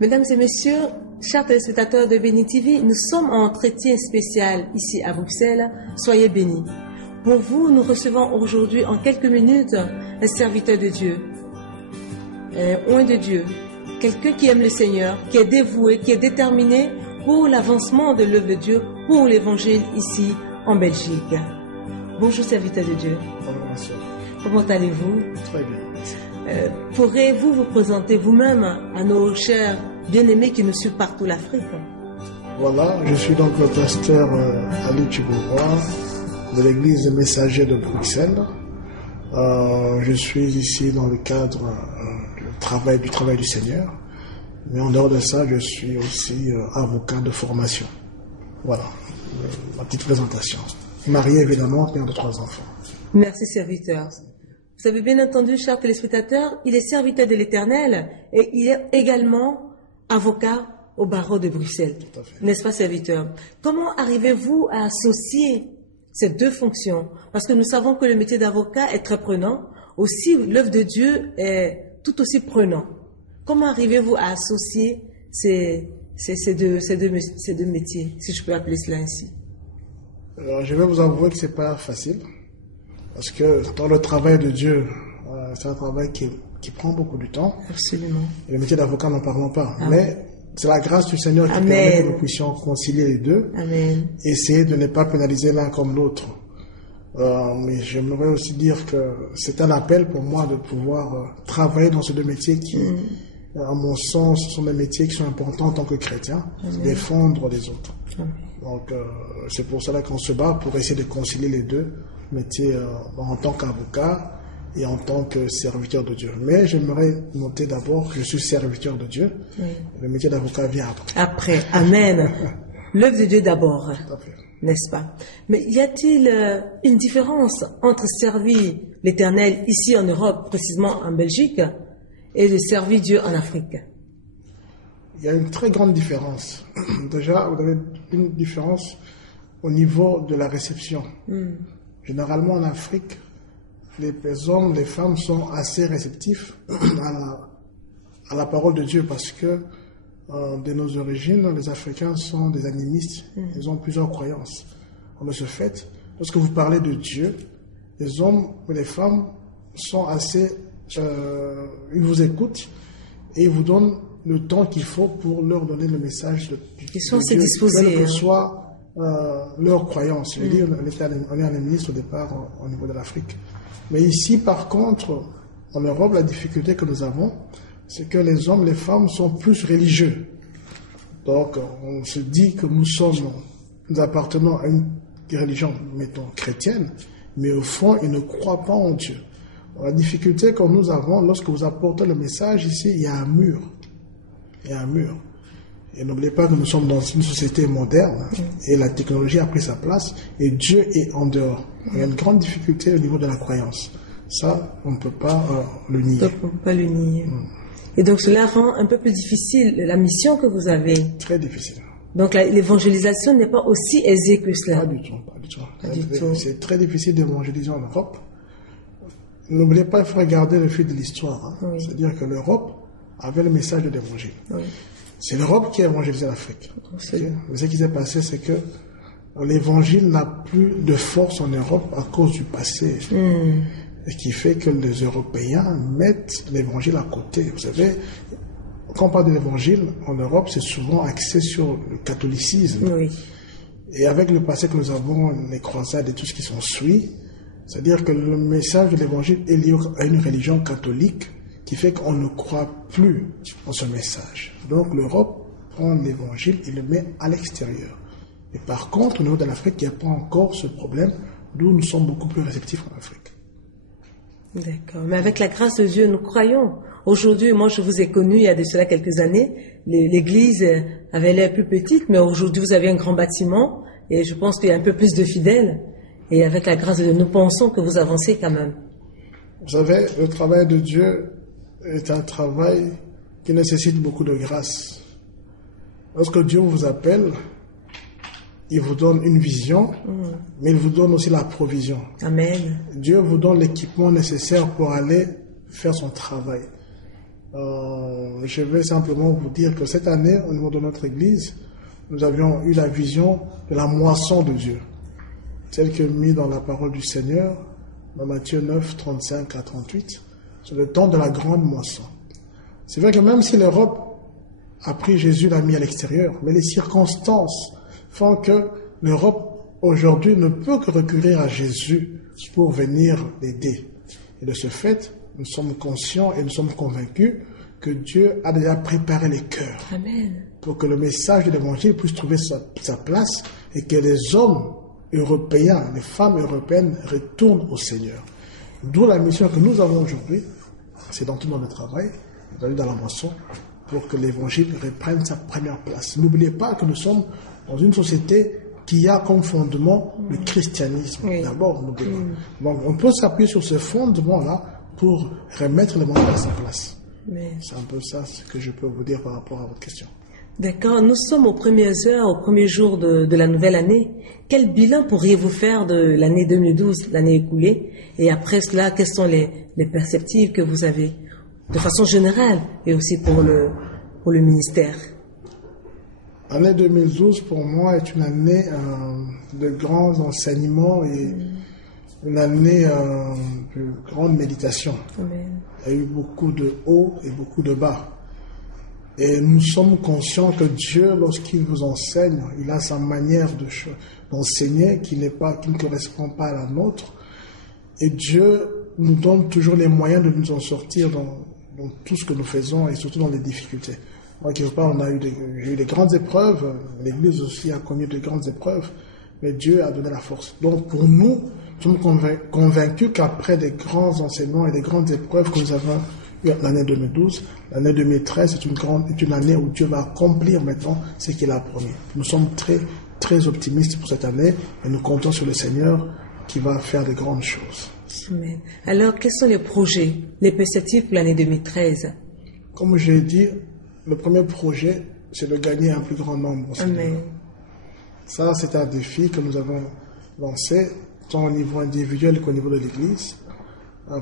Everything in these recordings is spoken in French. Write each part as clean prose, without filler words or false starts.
Mesdames et messieurs, chers téléspectateurs de Béni TV, nous sommes en entretien spécial ici à Bruxelles. Soyez bénis. Pour vous, nous recevons aujourd'hui en quelques minutes un serviteur de Dieu, un oint de Dieu, quelqu'un qui aime le Seigneur, qui est dévoué, qui est déterminé pour l'avancement de l'œuvre de Dieu, pour l'évangile ici en Belgique. Bonjour serviteur de Dieu. Bonjour monsieur. Comment allez-vous? Très bien. Pourrez-vous vous présenter vous-même à nos chers bien-aimés qui nous suivent partout l'Afrique? Voilà, je suis donc le pasteur Ali Tchibouroua de l'église des messagers de Bruxelles. Je suis ici dans le cadre du travail du Seigneur. Mais en dehors de ça, je suis aussi avocat de formation. Voilà, ma petite présentation. Marié évidemment, père de 3 enfants. Merci serviteur. Vous avez bien entendu, chers téléspectateurs, il est serviteur de l'Éternel et il est également avocat au barreau de Bruxelles. N'est-ce pas, serviteur? Comment arrivez-vous à associer ces deux fonctions? Parce que nous savons que le métier d'avocat est très prenant. Aussi, l'œuvre de Dieu est tout aussi prenant. Comment arrivez-vous à associer ces deux métiers, si je peux appeler cela ainsi? Alors, je vais vous avouer que c'est pas facile. Parce que dans le travail de Dieu, c'est un travail qui prend beaucoup de temps. Absolument. Et le métier d'avocat, n'en parlons pas. Amen. Mais c'est la grâce du Seigneur qui permet que nous puissions concilier les deux. Amen. Essayer de ne pas pénaliser l'un comme l'autre. Mais j'aimerais aussi dire que c'est un appel pour moi de pouvoir travailler dans ces deux métiers qui, à mon sens, sont des métiers qui sont importants en tant que chrétien, défendre les autres. Amen. Donc c'est pour cela qu'on se bat pour essayer de concilier les deux métiers en tant qu'avocat et en tant que serviteur de Dieu. Mais j'aimerais noter d'abord que je suis serviteur de Dieu. Oui. Le métier d'avocat vient après. Après, amen. L'œuvre de Dieu d'abord, n'est-ce pas? Mais y a-t-il une différence entre servir l'Éternel ici en Europe, précisément en Belgique, et de servir Dieu en Afrique? Il y a une très grande différence. Déjà, vous avez une différence au niveau de la réception. Généralement, en Afrique, les hommes, les femmes sont assez réceptifs à la parole de Dieu parce que de nos origines, les Africains sont des animistes. Ils ont plusieurs croyances. De ce fait, lorsque vous parlez de Dieu, les hommes et les femmes sont assez... ils vous écoutent et ils vous donnent le temps qu'il faut pour leur donner le message de Dieu. Ils sont assez disposés. Quelle que soit leur croyance. Je veux dire, on est animiste au départ au niveau de l'Afrique. Mais ici, par contre, en Europe, la difficulté que nous avons, c'est que les hommes, les femmes sont plus religieux. Donc, on se dit que nous appartenons à une religion, mettons, chrétienne, mais au fond, ils ne croient pas en Dieu. Donc, la difficulté que nous avons, lorsque vous apportez le message ici, il y a un mur. Il y a un mur. Et n'oubliez pas que nous sommes dans une société moderne et la technologie a pris sa place et Dieu est en dehors. Il y a une grande difficulté au niveau de la croyance. Ça, on ne peut pas le nier. On ne peut pas le nier. Et donc cela rend un peu plus difficile la mission que vous avez. Très difficile. Donc l'évangélisation n'est pas aussi aisée que cela. Pas du tout. C'est très difficile d'évangéliser en Europe. N'oubliez pas, il faut regarder le fil de l'histoire. Oui. C'est-à-dire que l'Europe avait le message de l'évangile. Oui. C'est l'Europe qui a évangélisé l'Afrique. Okay? Mais ce qui s'est passé, c'est que l'évangile n'a plus de force en Europe à cause du passé. Ce qui fait que les Européens mettent l'évangile à côté. Vous savez, quand on parle de l'évangile en Europe, c'est souvent axé sur le catholicisme. Oui. Et avec le passé que nous avons, les croisades et tout ce qui s'ensuit, c'est-à-dire que le message de l'évangile est lié à une religion catholique qui fait qu'on ne croit plus en ce message. Donc l'Europe prend l'évangile et le met à l'extérieur. Et par contre, au niveau de l'Afrique, il n'y a pas encore ce problème, d'où nous sommes beaucoup plus réceptifs en Afrique. D'accord. Mais avec la grâce de Dieu, nous croyons. Aujourd'hui, moi, je vous ai connu il y a de cela quelques années. L'église avait l'air plus petite, mais aujourd'hui, vous avez un grand bâtiment et je pense qu'il y a un peu plus de fidèles. Et avec la grâce de Dieu, nous pensons que vous avancez quand même. Vous savez, le travail de Dieu est un travail qui nécessite beaucoup de grâce. Lorsque Dieu vous appelle, il vous donne une vision, mais il vous donne aussi la provision. Amen. Dieu vous donne l'équipement nécessaire pour aller faire son travail. Je vais simplement vous dire que cette année, au niveau de notre Église, nous avions eu la vision de la moisson de Dieu, telle que mise dans la parole du Seigneur, dans Matthieu 9, 35 à 38, c'est le temps de la grande moisson. C'est vrai que même si l'Europe a pris Jésus, l'a mis à l'extérieur, mais les circonstances font que l'Europe, aujourd'hui, ne peut que recourir à Jésus pour venir l'aider. Et de ce fait, nous sommes conscients et nous sommes convaincus que Dieu a déjà préparé les cœurs. Amen. Pour que le message de l'Évangile puisse trouver sa place et que les hommes européens, les femmes européennes retournent au Seigneur. D'où la mission que nous avons aujourd'hui, c'est dans tout notre travail, d'aller dans la moisson, pour que l'Évangile reprenne sa première place. N'oubliez pas que nous sommes dans une société qui a comme fondement le christianisme. Oui. D'abord, n'oubliez pas. Donc, on peut s'appuyer sur ce fondement-là pour remettre le monde à sa place. Mais... c'est un peu ça ce que je peux vous dire par rapport à votre question. D'accord. Nous sommes aux premières heures, aux premiers jours de la nouvelle année. Quel bilan pourriez-vous faire de l'année 2012, l'année écoulée? Et après cela, quelles sont les perspectives que vous avez de façon générale et aussi pour le ministère? L'année 2012, pour moi, est une année de grands enseignements et une année de grande méditation. Amen. Il y a eu beaucoup de hauts et beaucoup de bas. Et nous sommes conscients que Dieu, lorsqu'il vous enseigne, il a sa manière d'enseigner qui ne correspond pas à la nôtre. Et Dieu nous donne toujours les moyens de nous en sortir dans tout ce que nous faisons et surtout dans les difficultés. Donc, quelque part, j'ai eu des grandes épreuves, l'Église aussi a connu de grandes épreuves, mais Dieu a donné la force. Donc, pour nous, nous sommes convaincus qu'après des grands enseignements et des grandes épreuves que nous avons eues l'année 2012, l'année 2013 est une année où Dieu va accomplir maintenant ce qu'il a promis. Nous sommes très, très optimistes pour cette année et nous comptons sur le Seigneur qui va faire de grandes choses. Amen. Alors, quels sont les projets, les perspectives pour l'année 2013? Comme j'ai dit, le premier projet, c'est de gagner un plus grand nombre. Amen. Ça, c'est un défi que nous avons lancé, tant au niveau individuel qu'au niveau de l'Église.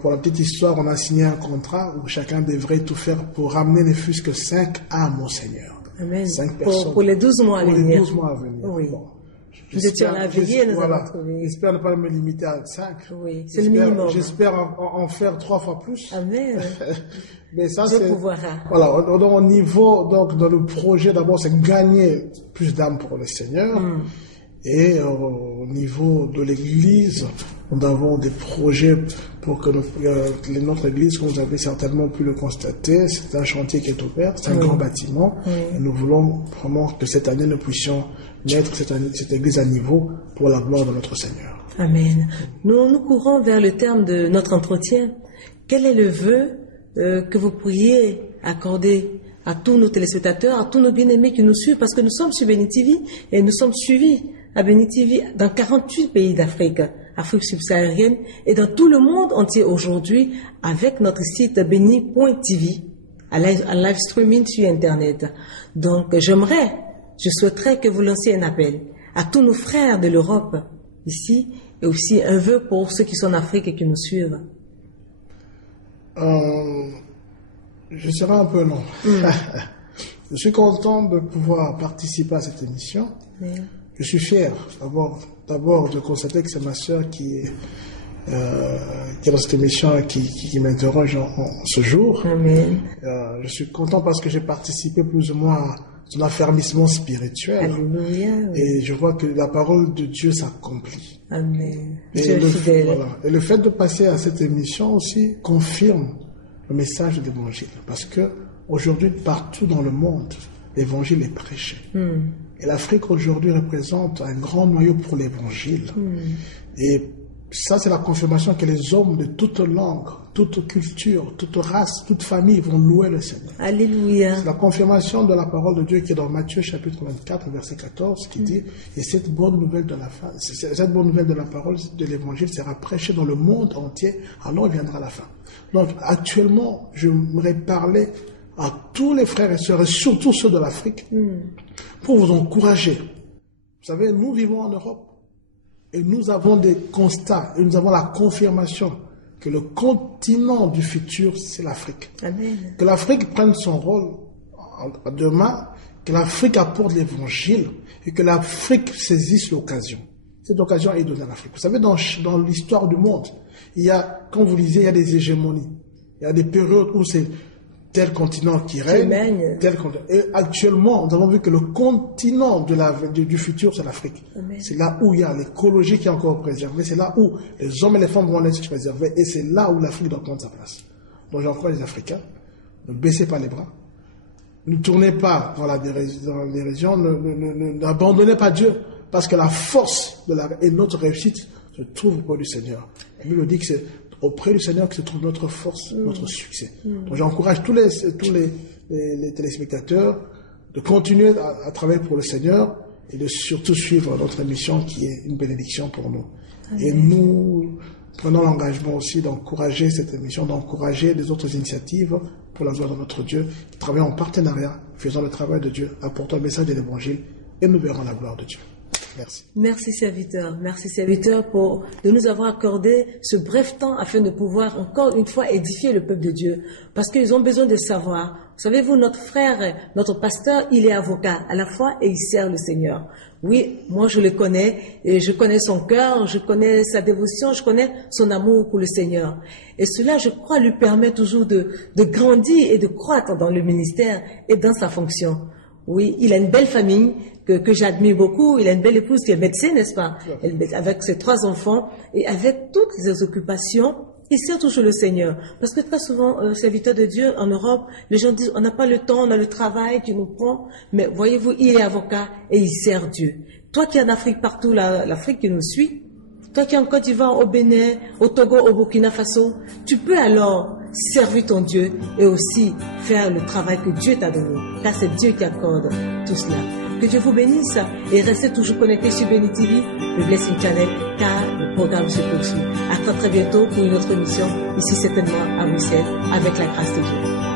Pour la petite histoire, on a signé un contrat où chacun devrait tout faire pour ramener ne fût-ce que 5 âmes au Seigneur. Amen. 5 personnes. Pour les 12 mois à venir. Pour les 12 mois à venir. Oui. Bon. Nous étions à la veillée, nous avons trouvé. J'espère ne pas me limiter à 5. Oui, c'est le minimum. J'espère en faire 3 fois plus. Amen. Mais ça, Dieu c'est... pouvoira. Voilà, au niveau, donc, dans le projet, d'abord, c'est gagner plus d'âmes pour le Seigneur. Et au niveau de l'Église, nous avons des projets pour que notre Église, comme vous avez certainement pu le constater, c'est un chantier qui est ouvert, c'est un grand bâtiment. Et nous voulons vraiment que cette année, nous puissions mettre cette Église à niveau pour la gloire de notre Seigneur. Amen. Nous courons vers le terme de notre entretien. Quel est le vœu que vous pourriez accorder à tous nos téléspectateurs, à tous nos bien-aimés qui nous suivent, parce que nous sommes sur Béni TV et nous sommes suivis à Béni TV dans 48 pays d'Afrique, Afrique subsaharienne et dans tout le monde entier aujourd'hui avec notre site béni.tv à live streaming sur Internet. Donc je souhaiterais que vous lanciez un appel à tous nos frères de l'Europe ici et aussi un vœu pour ceux qui sont en Afrique et qui nous suivent. Je serai un peu long. Je suis content de pouvoir participer à cette émission. Je suis fier d'abord de constater que c'est ma sœur qui est dans cette émission qui m'interroge en ce jour. Amen. Je suis content parce que j'ai participé plus ou moins à son affermissement spirituel. Alléluia. Et je vois que la parole de Dieu s'accomplit. Amen. Et le fait de passer à cette émission aussi confirme le message de l'Évangile. Parce que aujourd'hui, partout dans le monde, l'Évangile est prêché. Et l'Afrique aujourd'hui représente un grand noyau pour l'Évangile. Et ça, c'est la confirmation que les hommes de toute langue, toute culture, toute race, toute famille vont louer le Seigneur. Alléluia. C'est la confirmation de la parole de Dieu qui est dans Matthieu chapitre 24, verset 14, qui dit « Et cette bonne nouvelle de la parole de l'Évangile sera prêchée dans le monde entier, alors viendra la fin. » Donc actuellement, j'aimerais parler à tous les frères et sœurs, et surtout ceux de l'Afrique, pour vous encourager. Vous savez, nous vivons en Europe, et nous avons des constats, et nous avons la confirmation que le continent du futur, c'est l'Afrique. Amen. Que l'Afrique prenne son rôle demain, que l'Afrique apporte l'évangile et que l'Afrique saisisse l'occasion. Cette occasion est donnée à l'Afrique. Vous savez, dans l'histoire du monde, il y a, comme vous disiez, il y a des hégémonies. Il y a des périodes où c'est tel continent qui règne, tel continent. Et actuellement, nous avons vu que le continent du futur, c'est l'Afrique. C'est là où il y a l'écologie qui est encore préservée, c'est là où les hommes et les femmes vont être préservés, et c'est là où l'Afrique doit prendre sa place. Donc j'encourage les Africains, ne baissez pas les bras, ne tournez pas dans la dérision, n'abandonnez pas Dieu, parce que la force et notre réussite se trouve auprès du Seigneur. La Bible dit que c'est auprès du Seigneur que se trouve notre force, notre succès. Donc j'encourage tous les téléspectateurs de continuer à travailler pour le Seigneur et de surtout suivre notre mission qui est une bénédiction pour nous. Amen. Et nous prenons l'engagement aussi d'encourager cette émission, d'encourager des autres initiatives pour la gloire de notre Dieu, qui travaillent en partenariat, faisant le travail de Dieu, apportant le message de l'Évangile, et nous verrons la gloire de Dieu. Merci. Merci serviteur de nous avoir accordé ce bref temps afin de pouvoir encore une fois édifier le peuple de Dieu. Parce qu'ils ont besoin de savoir. Savez-vous, notre frère, notre pasteur, il est avocat à la fois et il sert le Seigneur. Oui, moi je le connais et je connais son cœur, je connais sa dévotion, je connais son amour pour le Seigneur. Et cela, je crois, lui permet toujours de grandir et de croître dans le ministère et dans sa fonction. Oui, il a une belle famille que j'admire beaucoup. Il a une belle épouse qui est médecin, n'est-ce pas? Avec ses 3 enfants et avec toutes ses occupations, il sert toujours le Seigneur. Parce que très souvent, serviteur de Dieu en Europe, les gens disent on n'a pas le temps, on a le travail qui nous prend. Mais voyez-vous, il est avocat et il sert Dieu. Toi qui es en Afrique partout, l'Afrique qui nous suit, toi qui es en Côte d'Ivoire, au Bénin, au Togo, au Burkina Faso, tu peux alors servir ton Dieu et aussi faire le travail que Dieu t'a donné. Car c'est Dieu qui accorde tout cela. Que Dieu vous bénisse et restez toujours connectés sur Béni TV, le Blessing Channel, car le programme se poursuit. À très bientôt pour une autre émission, ici certainement à Bruxelles, avec la grâce de Dieu.